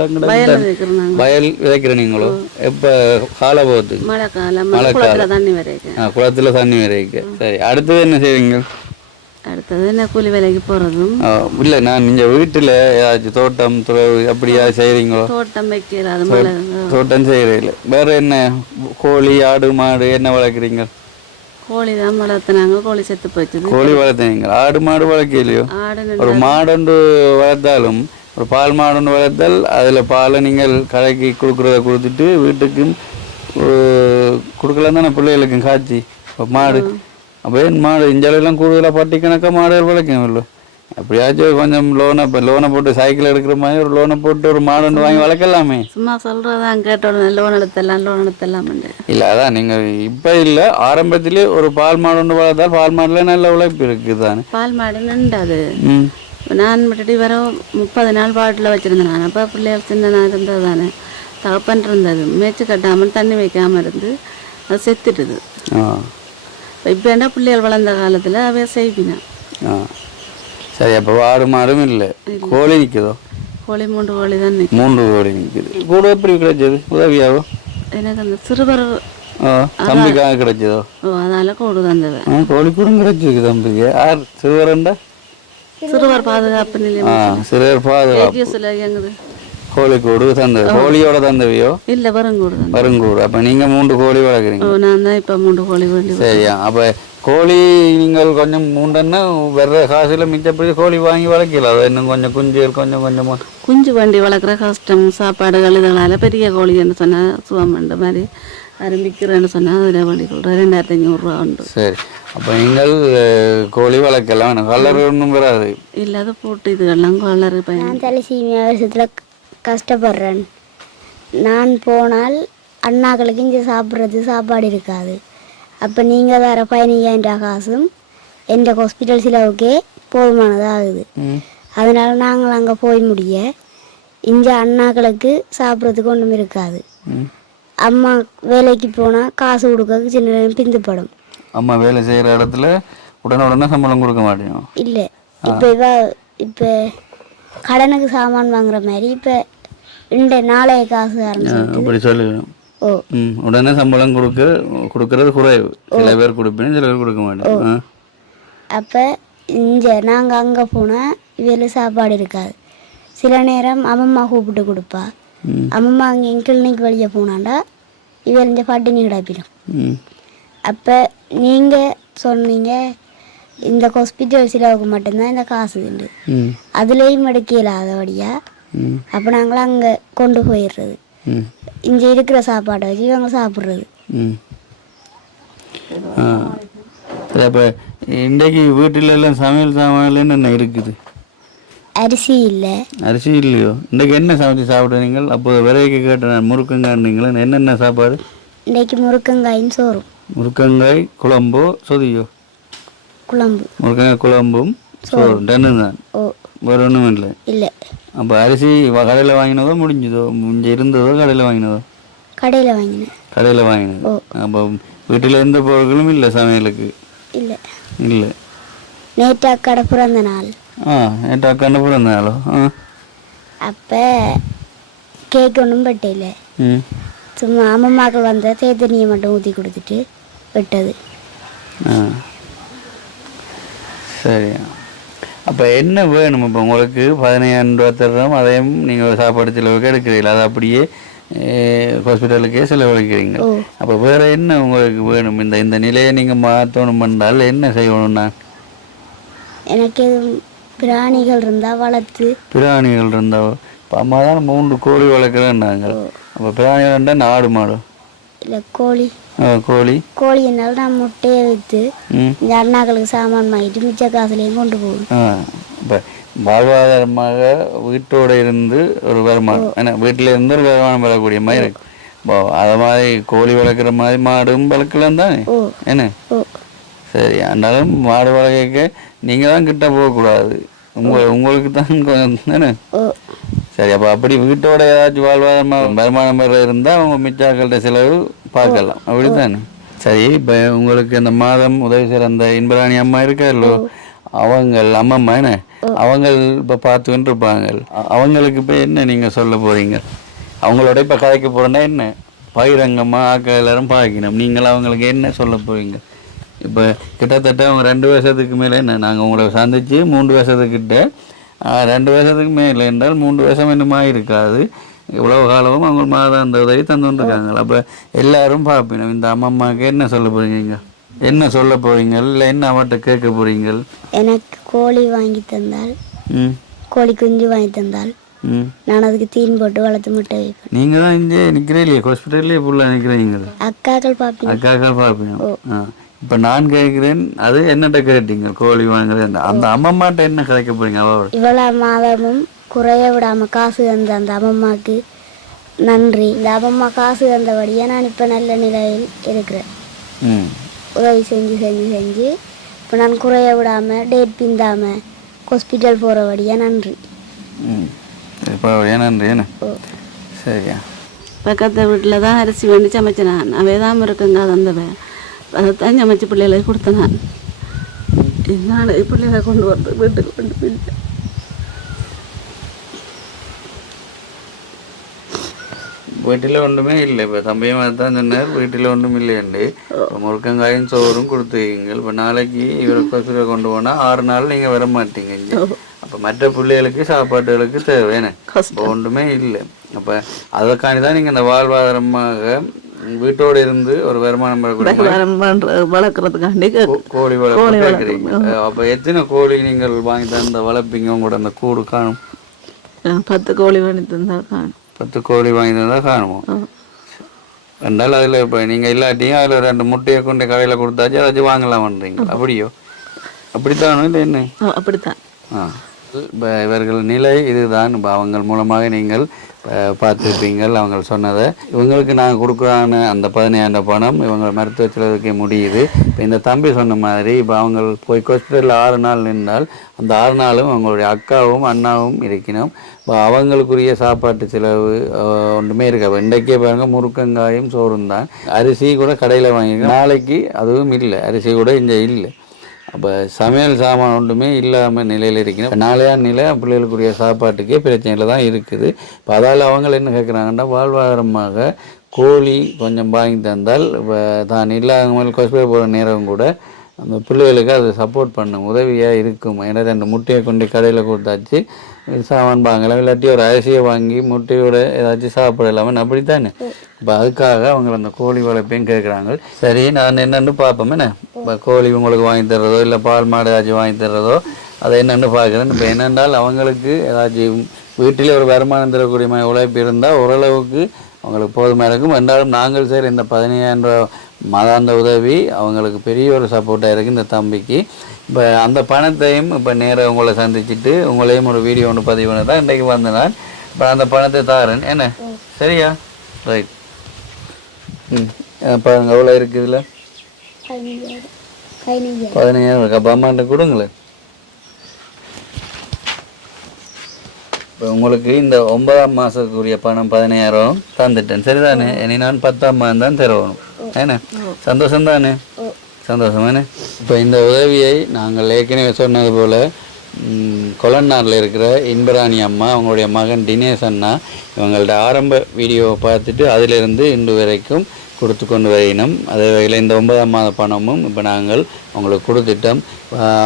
வயல் விதைக்கிற நீங்களோ? எப்போ கால போகிறதுக்கு? மழைக்காலம், குளத்தில் தண்ணி வரைக்க. சரி, அடுத்தது என்ன செய்வீங்க? அடுத்தது என்ன கூலி வேலைக்கு போகிறதும் இல்லை. நான் நீங்கள் வீட்டில் ஏதாச்சும் தோட்டம் அப்படியா செய்கிறீங்களோ? தோட்டம் வைக்கிறாது, தோட்டம் செய்கிறீங்கள. வேறு என்ன? கோழி, ஆடு, மாடு என்ன வளர்க்குறீங்க? கோழி தான் வளர்த்துனாங்க, கோழி செத்து போச்சு. கோழி வளர்த்தீங்க, ஆடு மாடு வளர்க்கலையோ? ஒரு மாடொன்று வளர்த்தாலும், ஒரு பால் மாடொன்று வளர்த்தால் அதில் பாலை நீங்கள் கடைக்கு கொடுக்குறத கொடுத்துட்டு வீட்டுக்கும் கொடுக்கலாம் தானே, பிள்ளைகளுக்கும் காய்ச்சி. இப்போ மாடு அப்போ மாடு இஞ்சலாம் கூடுதலாக பட்டி கணக்காக மாடுகள் வளர்க்கணும் இல்லை? அப்படியாச்சும் கொஞ்சம் லோனை போட்டு சைக்கிள் எடுக்கிற மாதிரி ஒரு லோனை போட்டு ஒரு மாடு வாங்கி வளர்க்கலாமே. சும்மா சொல்கிறதான் கேட்டோம், லோன் எடுத்தலாம் இல்லை. அதான் நீங்கள் இப்போ இல்லை, ஆரம்பத்திலே ஒரு பால் மாடு ஒன்று வளர்த்தால் பால் மாடுல நல்ல உழைப்பு இருக்குது தானே. பால் மாடு நின்றாது. நான் விட்டுட்டு வர 30 நாள் பாட்டில் வச்சுருந்தேன். நான் அப்போ பிள்ளைகள் சின்ன இருந்தது தானே, தகப்பன் இருந்தது. மேய்ச்சி கட்டாமல் தண்ணி வைக்காமல் இருந்து அது செத்துட்டுது. இப்போ என்ன பிள்ளைகள் வளர்ந்த காலத்தில் அவைய செய்வினேன். சரி, அப்போ ஆடு மாடும் இல்லை, கோழி நிற்குதோ? கோழி 3 கோழி தான் நிற்குது. 3 கோழி நிற்குது. கூட எப்படி கிடைச்சது? உதவியாவோ? எனக்கு அந்த சிறுவர் தம்பிக்காக கிடைச்சதோ? ஓ அதால கூடு தந்தவன். கோழிக்கூடும் கிடைச்சிருக்கு தம்பிக்கு. யார் சிறுவரண்டா? சிறுவர் பாதுகாப்பு நிலையம். சிறுவர் பாதுகாப்பு இயங்குது. கோழிக்கூடு தந்தது. கோழியோட தந்தவையோ? இல்ல வருங்கூடு. வருங்கூடு. அப்ப நீங்க 3 கோழி வளர்க்குறீங்க? நான் தான் இப்ப 3 கோழி வேண்டி. சரியா. அப்ப கோழி நீங்கள் கொஞ்சம் 3 வர்ற காசுல மிச்சப்படி கோழி வாங்கி வளர்க்கல. அது இன்னும் கொஞ்சம் குஞ்சுகள் கொஞ்சம் கொஞ்சமா குஞ்சு வண்டி வளர்க்குற கஷ்டம். சாப்பாடுகள் இதனால பெரிய கோழின்னு சொன்னா சுவமண்ட மாதிரி ஆரம்பிக்கிறேன்னு சொன்னா அதில் வண்டி கொள்றேன் 2500 ரூபா உண்டு. சரி. அப்போ நீங்கள் கோழி வளர்க்கலாம். கலர் ஒன்றும் வராது? இல்லாத போட்டு இதுகள்லாம் கலர் பையன். நான் தலசீமியா வருஷத்தில் கஷ்டப்படுறேன். நான் போனால் அண்ணாக்களுக்கு இங்கே சாப்பிட்றது சாப்பாடு இருக்காது. அப்போ நீங்கள் தர 15,000 காசும் எந்த ஹாஸ்பிட்டல் செலவுக்கே போதுமானதாகுது. அதனால நாங்கள் அங்கே போய் முடிய இங்கே அண்ணாக்களுக்கு சாப்பிட்றதுக்கு ஒன்றும் இருக்காது. அம்மா வேலைக்கு போனால் காசு கொடுக்க சின்ன நேரம் பிந்துப்படும். அம்மா வேலை செய்கிற இடத்துல உடனே சம்பளம் கொடுக்க மாட்டேன். இல்லை இப்போ கடனுக்கு சாமான் வாங்குற மாதிரி இப்போ நாளைய காசு ஆரம்பிச்சு அப்படி சொல்லுவேன். ஓ உடனே சம்பளம் கொடுக்கறது குறைவு. சில பேர் கொடுப்பேன், சில பேர் கொடுக்க மாட்டேன். அப்போ இங்கே நாங்கள் அங்கே போனால் இதில் சாப்பாடு இருக்காது. சில நேரம் அம்மம்மா கூப்பிட்டு கொடுப்பா. அம்மம்மா அங்கே கிளினிக் வழியே போனாண்டா இவர் இந்த பட்டினி கிடப்பிடும். அப்போ நீங்கள் சொன்னீங்க இந்த ஹாஸ்பிட்டல் செலவுக்கு மட்டும்தான் இந்த காசு உண்டு, அதுலேயும் எடுக்க இல்லாதபடியா. அப்போ நாங்களும் அங்கே கொண்டு போயிடுறது. இங்கே இருக்கிற சாப்பாடை வச்சு இவங்க சாப்பிட்றது. அப்போ இன்றைக்கு வீட்டில் எல்லாம் சமையல் சாமான் என்னென்ன இருக்குது? அரிசி இல்லை. அரிசி இல்லையோ? இன்றைக்கு என்ன சமைச்சு சாப்பிட்றீங்க? அப்போ விரைக்கு கேட்டேன், முருக்கங்காய்ங்களா? என்னென்ன சாப்பாடு இன்றைக்கு? முருக்கங்காயும் சோறும். முருக்கங்காய் குழம்போ சொதியோ? குழம்பு. முருக்கங்காய் குழம்பும் சோறும் ரெண்டு தான். வேறு ஒன்றும் இல்லை. இல்லை. அப்போ அரிசி கடையில் வாங்கினதோ முடிஞ்சதோ? இங்கே இருந்ததோ கடையில் வாங்கினதோ? கடையில் வாங்கினேன். கடையில் வாங்கினது. அப்போ வீட்டில் எந்த பொருட்களும் இல்லை சமையலுக்கு? இல்லை. இல்லை. நேற்று அக்கடை பிறந்த நாள். நேற்று அக்கடை பிறந்த நாளோ? அப்போ கேக் ஒன்றும் பட்டையில, சும்மா அம்மம்மாக்கள் வந்த தேத்தனியை மட்டும் ஊற்றி கொடுத்துட்டு விட்டது. சரி. அப்போ என்ன வேணும்? இப்போ உங்களுக்கு 15,000 ரூபா தர்றோம், அதையும் நீங்கள் சாப்பாடு செலவுக்கு எடுக்கிறீங்களா? அது அப்படியே ஹாஸ்பிட்டலுக்கே செலவழிக்கிறீங்க. அப்போ வேறு என்ன உங்களுக்கு வேணும்? இந்த நிலையை நீங்கள் மாற்றணும் பண்ணால் என்ன செய்யணும்னா? எனக்கு பிராணிகள் இருந்தால் வளர்த்து. பிராணிகள் இருந்தால் இப்போ அம்மா தான் 3 கோழி வளர்க்குறேன்னாங்க. அப்போ பிராணிகள் இருந்தால் நாடு மாடு இல்லை கோழி. கோழி என்னால் நான் முட்டையை விற்று இந்த அண்ணாக்களுக்கு சாமான் வாங்கிட்டு மிச்ச காசுலையும் கொண்டு போகணும். இப்போ வாழ்வாதாரமாக வீட்டோடு இருந்து ஒரு வருமானம், ஏன்னா வீட்டில் இருந்து ஒரு வருமானம் பெறக்கூடிய மாதிரி இருக்கு. இப்போ அதை மாதிரி கோழி வளர்க்குற மாதிரி மாடும் வளர்க்கலாம் தானே என்ன? சரி. ஆனாலும் மாடு வளர்க்க நீங்கள் தான் கிட்ட போகக்கூடாது, உங்களுக்கு தான் கொஞ்சம் தானே. சரி. அப்போ அப்படி வீட்டோட ஏதாச்சும் வாழ்வாதாரமாக வருமானம் பெற இருந்தால் அவங்க மிச்சாக்கள்கிட்ட செலவு பார்க்கலாம், அப்படி தானே? சரி. இப்போ உங்களுக்கு அந்த மாதம் உதவி செய்கிற அந்த இன்பராணி அம்மா இருக்காரோ, அம்மம்மா என்ன அவங்க இப்போ பார்த்துக்கிட்டு இருப்பாங்க. அவங்களுக்கு இப்போ என்ன நீங்கள் சொல்ல போகிறீங்க? அவங்களோட இப்போ கதைக்க போகிறேன்னா என்ன பகிரங்கமாக ஆக்கள் எல்லாரும் பார்க்கணும். நீங்கள் அவங்களுக்கு என்ன சொல்ல போகிறீங்க? இப்போ கிட்டத்தட்ட அவங்க 2 வருஷத்துக்கு மேலே என்ன நாங்கள் உங்களை சந்தித்து 3 வருஷத்துக்கிட்ட 2 வருஷத்துக்கு மேலே என்றால் 3 வருஷம் என்னமா இருக்காது. இவ்வளவு காலமும் அவங்க மாதம் அந்த உதவி தந்துட்டுருக்காங்க. அப்போ எல்லாரும் பார்ப்பீங்க. இந்த அம்மம்மாவுக்கு என்ன சொல்ல போகிறீங்க? என்ன சொல்ல போகிறீங்க? இல்லை என்ன அவர்கிட்ட கேட்க போகிறீங்க? எனக்கு கோழி வாங்கி தந்தால், கோழி குஞ்சு வாங்கி தந்தால் நான் அதுக்கு தீன் போட்டு வளர்த்து முட்டை வைப்பேன். நீங்கள் தான் இங்கே நிற்கிறீங்களே, ஹாஸ்பிட்டல்லே ஃபுல்லாக நிற்கிறீங்க. அக்காக்கள் பார்ப்பீங்க. இப்போ நான் கேட்குறேன், அது என்னட்ட கேட்டீங்க கோழி வாங்குறேன். அந்த அம்மம்மாட்ட என்ன கிடைக்க போறீங்க? அவள் இவ்வளோ மாதமும் குறைய விடாமல் காசு தந்த அந்த அம்மம்மாவுக்கு நன்றி. இந்த அம்மம்மா காசு தந்தபடியே நான் இப்போ நல்ல நிலையில் இருக்கிறேன். உதவி செஞ்சு செஞ்சு செஞ்சு இப்போ நான் குறைய விடாமல் டேட் பிந்தாமல் ஹாஸ்பிட்டல் போகிறபடியா நன்றி. நன்றி. என்ன சரியா? பக்கத்து வீட்டில் தான் அரிசி வேண்டி சமைச்சேன். நான் அவைதான் இருக்குங்க தந்தவன், அதைத்தான் சமைச்சு பிள்ளைகளை கொடுத்தேன். நான் இதனால பிள்ளைகளை கொண்டு வந்து வீட்டுக்கு கொண்டு போயிட்டேன். வீட்டில் ஒன்றுமே இல்லை. இப்போ தம்பியும் தான் சொன்னார் வீட்டில் ஒன்றும் இல்லையண்டு. முருக்கங்காயும் சோறும் கொடுத்துங்க. இப்போ நாளைக்கு இவரை கொசுரை கொண்டு போனால் 6 நாள் நீங்கள் வர மாட்டீங்க இங்கே. அப்போ மற்ற பிள்ளைகளுக்கு சாப்பாட்டுகளுக்கு தேவையான இப்போ ஒன்றுமே இல்லை. அப்போ அதற்காண்டி தான் நீங்கள் இந்த வாழ்வாதாரமாக வீட்டோடு இருந்து ஒரு வருமானம் வளர்க்குறதுக்காண்டி கோழி வளர்க்குறீங்க. அப்போ எத்தனை கோழி நீங்கள் வாங்கி தந்த வளர்ப்பீங்க? உங்களோட அந்த கூடு காணும் 10 கோழி வாங்கி தந்தால் காணும். 10 கோழி வாங்கி தந்தால் காணுமோ? ரெண்டால் அதில் இப்போ நீங்கள் இல்லாட்டியும் அதில் 2 முட்டையை கொண்டு கடையில் கொடுத்தாச்சு ஏதாச்சும் வாங்கலாம் பண்ணுறீங்க. அப்படியோ? அப்படித்தானோ இல்லை என்ன? அப்படித்தான். இப்போ இவர்கள் நிலை இதுதான். இப்போ அவங்க மூலமாக நீங்கள் பார்த்துருப்பீங்கள் அவங்க சொன்னதை. இவங்களுக்கு நாங்கள் கொடுக்குறான அந்த 15,000 பணம் இவங்க மருத்துவ செலவுக்கே முடியுது. இப்போ இந்த தம்பி சொன்ன மாதிரி இப்போ அவங்க போய் ஹாஸ்பிட்டலில் 6 நாள் நின்றால் அந்த 6 நாளும் அவங்களுடைய அக்காவும் அண்ணாவும் இருக்கணும். இப்போ அவங்களுக்குரிய சாப்பாட்டு செலவு ஒன்றுமே இருக்கு. அப்போ இன்றைக்கே பாருங்கள் முருக்கங்காயும் சோறும் தான். அரிசி கூட கடையில் வாங்கிக்கலாம். நாளைக்கு அதுவும் இல்லை, அரிசி கூட இங்கே இல்லை. அப்போ சமையல் சாமான் ஒன்றுமே இல்லாமல் நிலையில் இருக்கணும். நாளையான் நிலை பிள்ளைகளுக்குரிய சாப்பாட்டுக்கே பிரச்சனையில் தான் இருக்குது. இப்போ அதால் அவங்க என்ன கேட்குறாங்கன்னா வாழ்வாதாரமாக கோழி கொஞ்சம் வாங்கி தந்தால் இப்போ தான் இல்லாமல் ஹாஸ்பிட்டல் போகிற நேரம் கூட அந்த பிள்ளைகளுக்கு அது சப்போர்ட் பண்ணும், உதவியாக இருக்கும். ஏன்னா 2 முட்டையை கொண்டு கடையில் கொடுத்தாச்சு சாமான் வாங்கலாம், இல்லாட்டி ஒரு அரிசியை வாங்கி முட்டையோட ஏதாச்சும் சாப்பிடலாமே அப்படித்தானே. இப்போ அதுக்காக அவங்க அந்த கோழி வளர்ப்பையும் கேட்குறாங்க. சரி நான் என்னென்னு பார்ப்போம். என்ன இப்போ கோழி உங்களுக்கு வாங்கி தர்றதோ இல்லை பால் மாடு ஏதாச்சும் வாங்கி தர்றதோ அதை என்னென்னு பார்க்குறேன். இப்போ என்னென்றால் அவங்களுக்கு ஏதாச்சும் வீட்டிலே ஒரு வருமானம் தரக்கூடிய உழைப்பு இருந்தால் ஓரளவுக்கு அவங்களுக்கு போதுமாக இருக்கும். என்றாலும் நாங்கள் சரி இந்த 15,000 ரூபா மாதாந்த உதவி அவங்களுக்கு பெரிய ஒரு சப்போர்ட்டாக இருக்குது இந்த தம்பிக்கு. இப்போ அந்த பணத்தையும் இப்போ நேராக உங்களை சந்திச்சுட்டு உங்களையும் ஒரு வீடியோ ஒன்று பதிவு பண்ண தான் இன்றைக்கு வந்தேன். இப்போ அந்த பணத்தை தாரேன். என்ன சரியா? ரைட். இப்போ அங்கே எவ்வளோ இருக்குதுல்ல? 15,000 இருக்கு. அப்போ அம்மாண்ட கொடுங்களேன். இப்போ உங்களுக்கு இந்த 9ஆம் மாதத்துக்குரிய பணம் 15,000 தந்துட்டேன். சரிதானே? இனி நான் 10ஆம் மாதம் தான் தருவணும். ஏன்னா சந்தோஷம் தானே? சந்தோஷமானே. இப்போ இந்த உதவியை நாங்கள் ஏற்கனவே சொன்னது போல் கொலன்னாரில் இருக்கிற இன்பராணி அம்மா அவங்களுடைய மகன் தினேஷ் அண்ணா இவங்களோட ஆரம்ப வீடியோவை பார்த்துட்டு அதிலிருந்து இன்று வரைக்கும் கொடுத்து கொண்டு வரையினோம். அதே வகையில் இந்த 9ஆம் மாத பணமும் இப்போ நாங்கள் அவங்களுக்கு கொடுத்துட்டோம்.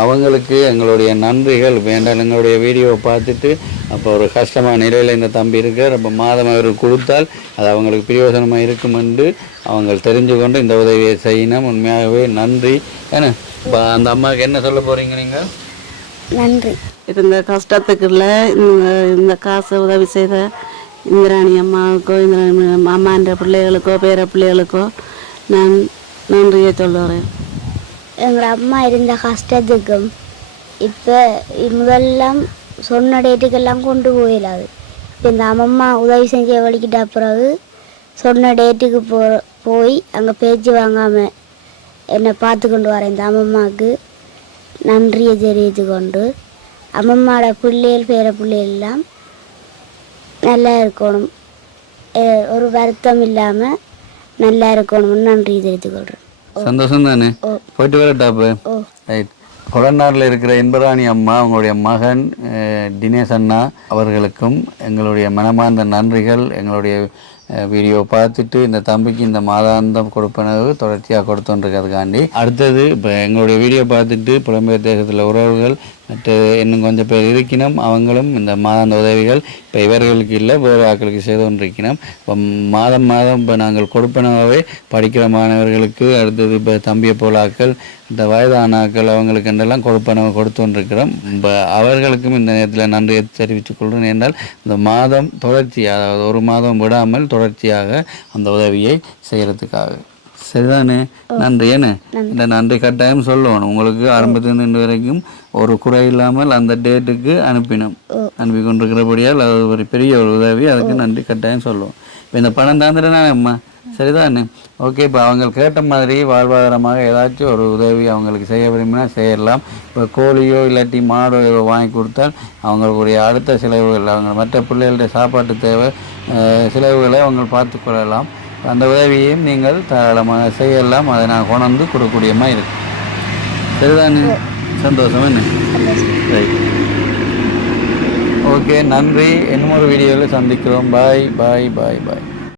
அவங்களுக்கு எங்களுடைய நன்றிகள் வேண்டாம். எங்களுடைய வீடியோவை பார்த்துட்டு அப்போ ஒரு கஷ்டமான நிலையில் இந்த தம்பி இருக்கார். அப்போ மாதம் அவருக்கு கொடுத்தால் அது அவங்களுக்கு பிரயோஜனமாக இருக்கும் என்று அவங்க தெரிஞ்சு கொண்டு இந்த உதவியை செய்யணும். உண்மையாகவே நன்றி. ஏன்னா இப்போ அந்த அம்மாவுக்கு என்ன சொல்ல போகிறீங்க நீங்கள்? நன்றி. இந்த கஷ்டத்துக்குள்ள இந்த காசை உதவி செய்த இந்திராணி அம்மாவுக்கோ இந்திராணி அம்மான்ற பிள்ளைகளுக்கோ பேர பிள்ளைகளுக்கோ நான் நன்றியை சொல்லுறேன். எங்கள் அம்மா இருந்த கஷ்டத்துக்கும் இப்போ முதல்லாம் சொன்ன டேட்டுக்கெல்லாம் கொண்டு போயிடாது. இப்போ இந்த அம்மா உதவி செஞ்ச வலிக்கிட்ட பிறகு சொன்ன டேட்டுக்கு போய் அங்கே பேச்சு வாங்காமல் என்னை பார்த்து கொண்டு வரேன். இந்த அம்மாவுக்கு நன்றியை தெரிவித்து கொண்டு அம்மம்மாவோட பிள்ளைகள் பேர பிள்ளைகள் நல்லா இருக்கணும், ஒரு வருத்தம் இல்லாமல் நல்லா இருக்கணும்னு நன்றி தெரிவித்துக் கொள்கிறேன். சந்தோஷம் தானே? போயிட்டு வரட்டாப்பு. ரைட். கொடநாட்டில் இருக்கிற இன்பராணி அம்மா அவங்களுடைய மகன் தினேஷ் அண்ணா அவர்களுக்கும் எங்களுடைய மனமார்ந்த நன்றிகள். எங்களுடைய வீடியோ பார்த்துட்டு இந்த தம்பிக்கு இந்த மாதாந்தம் கொடுப்பனவு தொடர்ச்சியாக கொடுத்துருக்கிறதுக்காண்டி அடுத்தது இப்போ எங்களுடைய வீடியோ பார்த்துட்டு புலம்பெயர் தேசத்தில் உறவுகள் மற்ற இன்னும் கொஞ்சம் பேர் இருக்கணும். அவங்களும் இந்த மாதாந்த உதவிகள் இப்போ இவர்களுக்கு இல்லை வேறு ஆட்களுக்கு செய்து கொண்டிருக்கணும். இப்போ மாதம் இப்போ நாங்கள் கொடுப்பனவே படிக்கிற மாணவர்களுக்கு அடுத்தது இப்போ தம்பியை போலாக்கள் இந்த வயதானாக்கள் அவங்களுக்கு என்றெல்லாம் கொடுப்பனவை கொடுத்து கொண்டிருக்கிறோம். இப்போ அவர்களுக்கும் இந்த நேரத்தில் நன்றியை தெரிவித்துக் கொள்கிறேன். என்றால் இந்த மாதம் தொடர்ச்சியாக அதாவது ஒரு மாதம் விடாமல் தொடர்ச்சியாக அந்த உதவியை செய்கிறதுக்காக. சரிதானே? நன்றி. என்ன இந்த நன்றி கட்டாயம் சொல்லணும். உங்களுக்கு ஆரம்பத்திலிருந்து இன்று வரைக்கும் ஒரு குறை இல்லாமல் அந்த டேட்டுக்கு அனுப்பி கொண்டிருக்கிறபடியால் அது ஒரு பெரிய ஒரு உதவி. அதுக்கு நன்றி கட்டாயம் சொல்லுவோம். இப்போ இந்த பணம் தாந்துட்டேனா அம்மா? சரிதானே? ஓகே. இப்போ அவங்க கேட்ட மாதிரி வாழ்வாதாரமாக ஏதாச்சும் ஒரு உதவி அவங்களுக்கு செய்ய விரும்பினா செய்யலாம். இப்போ கோழியோ இல்லாட்டி மாடோ வாங்கி கொடுத்தால் அவங்களுக்குரிய அடுத்த செலவுகள் அவங்க மற்ற பிள்ளைகளுடைய சாப்பாட்டு தேவை செலவுகளை அவங்க பார்த்து கொள்ளலாம். அந்த உதவியையும் நீங்கள் தாராளமாக செய்யலாம். அதை நான் கொண்டு கொடுக்கக்கூடியமாக இருக்கு. சரிதானே? சந்தோஷம். என்ன ரைட். ஓகே. நன்றி. இன்னும் ஒரு வீடியோவில் சந்திக்கிறோம். பாய் பாய் பாய் பாய்.